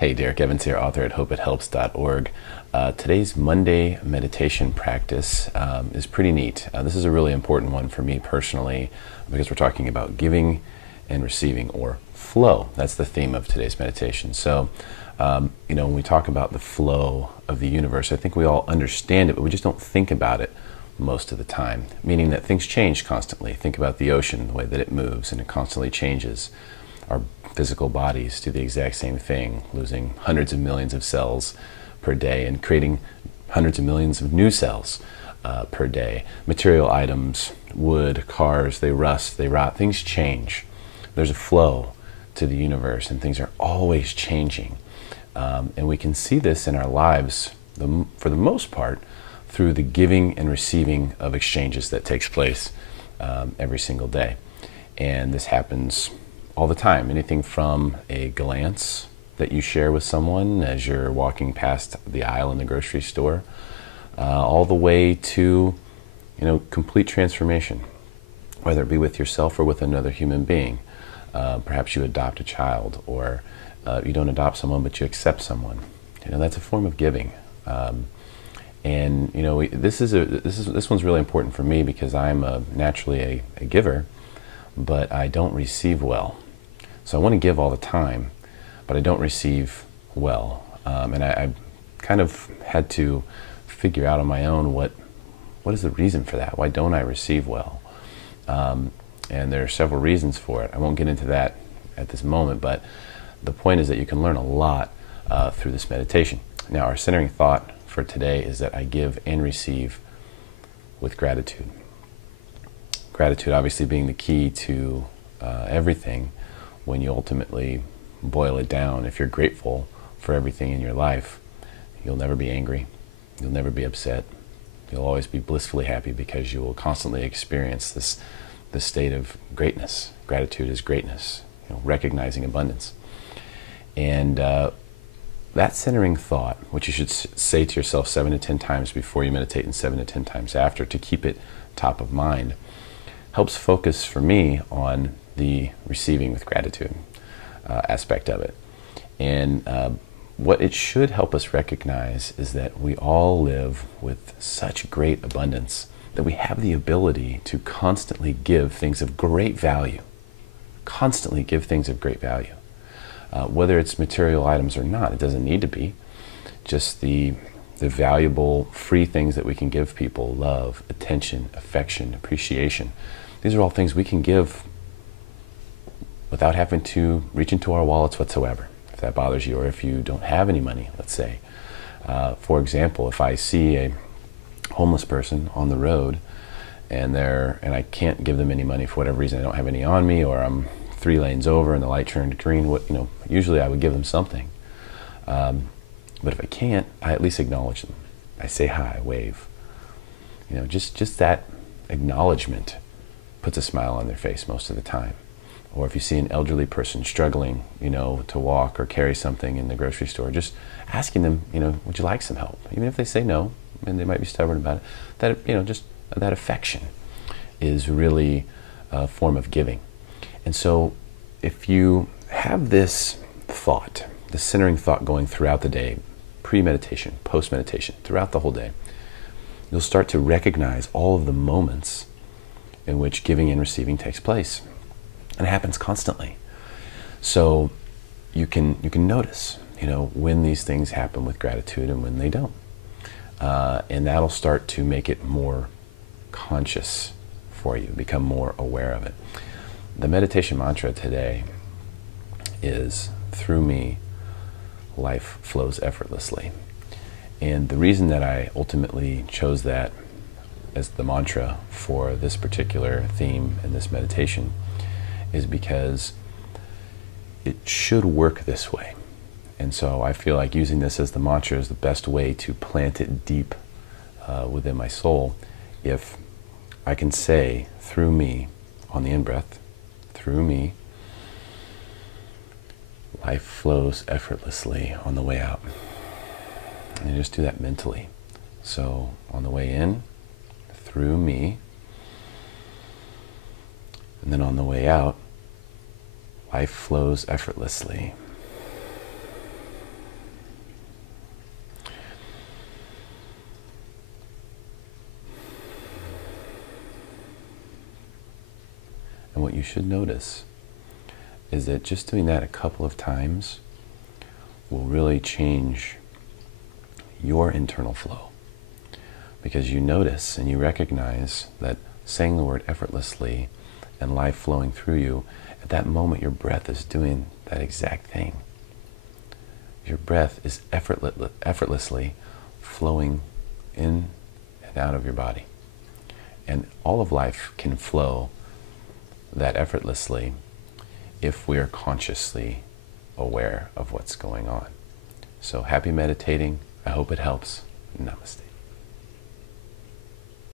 Hey, Derek Evans here, author at hopeithelps.org. Today's Monday meditation practice is pretty neat. This is a really important one for me personally because we're talking about giving and receiving, or flow. That's the theme of today's meditation. So, when we talk about the flow of the universe, I think we all understand it, but we just don't think about it most of the time, meaning that things change constantly. Think about the ocean, the way that it moves, and it constantly changes. Our physical bodies do the exact same thing, losing hundreds of millions of cells per day and creating hundreds of millions of new cells per day. Material items, wood, cars, they rust, they rot, things change. There's a flow to the universe and things are always changing. And we can see this in our lives, for the most part, through the giving and receiving of exchanges that takes place every single day. And this happens all the time. Anything from a glance that you share with someone as you're walking past the aisle in the grocery store, all the way to, complete transformation, whether it be with yourself or with another human being. Perhaps you adopt a child, or you don't adopt someone but you accept someone. That's a form of giving. This one's really important for me because I'm naturally a giver, but I don't receive well. So I want to give all the time, but I don't receive well. And I kind of had to figure out on my own what is the reason for that? Why don't I receive well? And there are several reasons for it. I won't get into that at this moment, but the point is that you can learn a lot through this meditation. Now, our centering thought for today is that I give and receive with gratitude. Gratitude obviously being the key to everything. When you ultimately boil it down, if you're grateful for everything in your life, you'll never be angry, you'll never be upset, you'll always be blissfully happy because you will constantly experience this state of greatness. Gratitude is greatness, recognizing abundance. And that centering thought, which you should say to yourself 7 to 10 times before you meditate and 7 to 10 times after to keep it top of mind, helps focus for me on the receiving with gratitude aspect of it. And what it should help us recognize is that we all live with such great abundance that we have the ability to constantly give things of great value. Constantly give things of great value. Whether it's material items or not, it doesn't need to be. Just the valuable, free things that we can give people: love, attention, affection, appreciation. These are all things we can give without having to reach into our wallets whatsoever, if that bothers you, or if you don't have any money, let's say. For example, if I see a homeless person on the road and I can't give them any money for whatever reason, I don't have any on me, or I'm 3 lanes over and the light turned green, usually I would give them something. But if I can't, I at least acknowledge them. I say hi, I wave. Just that acknowledgement puts a smile on their face most of the time. Or if you see an elderly person struggling, to walk or carry something in the grocery store, just asking them, would you like some help? Even if they say no, and they might be stubborn about it, that, just that affection is really a form of giving. And so if you have this thought, the centering thought going throughout the day, pre-meditation, post-meditation, throughout the whole day, you'll start to recognize all of the moments in which giving and receiving takes place. And it happens constantly. So you can notice, when these things happen with gratitude and when they don't. And that'll start to make it more conscious for you, become more aware of it. The meditation mantra today is, through me, life flows effortlessly. And the reason that I ultimately chose that as the mantra for this particular theme in this meditation is because it should work this way. And so I feel like using this as the mantra is the best way to plant it deep within my soul. If I can say, through me, on the in-breath, through me, life flows effortlessly on the way out. And you just do that mentally. So on the way in, through me, and then on the way out, life flows effortlessly. you should notice is that just doing that a couple of times will really change your internal flow. Because you notice and you recognize that saying the word effortlessly and life flowing through you, at that moment your breath is doing that exact thing. Your breath is effortlessly flowing in and out of your body. And all of life can flow that effortlessly if we are consciously aware of what's going on. So happy meditating. I hope it helps. Namaste.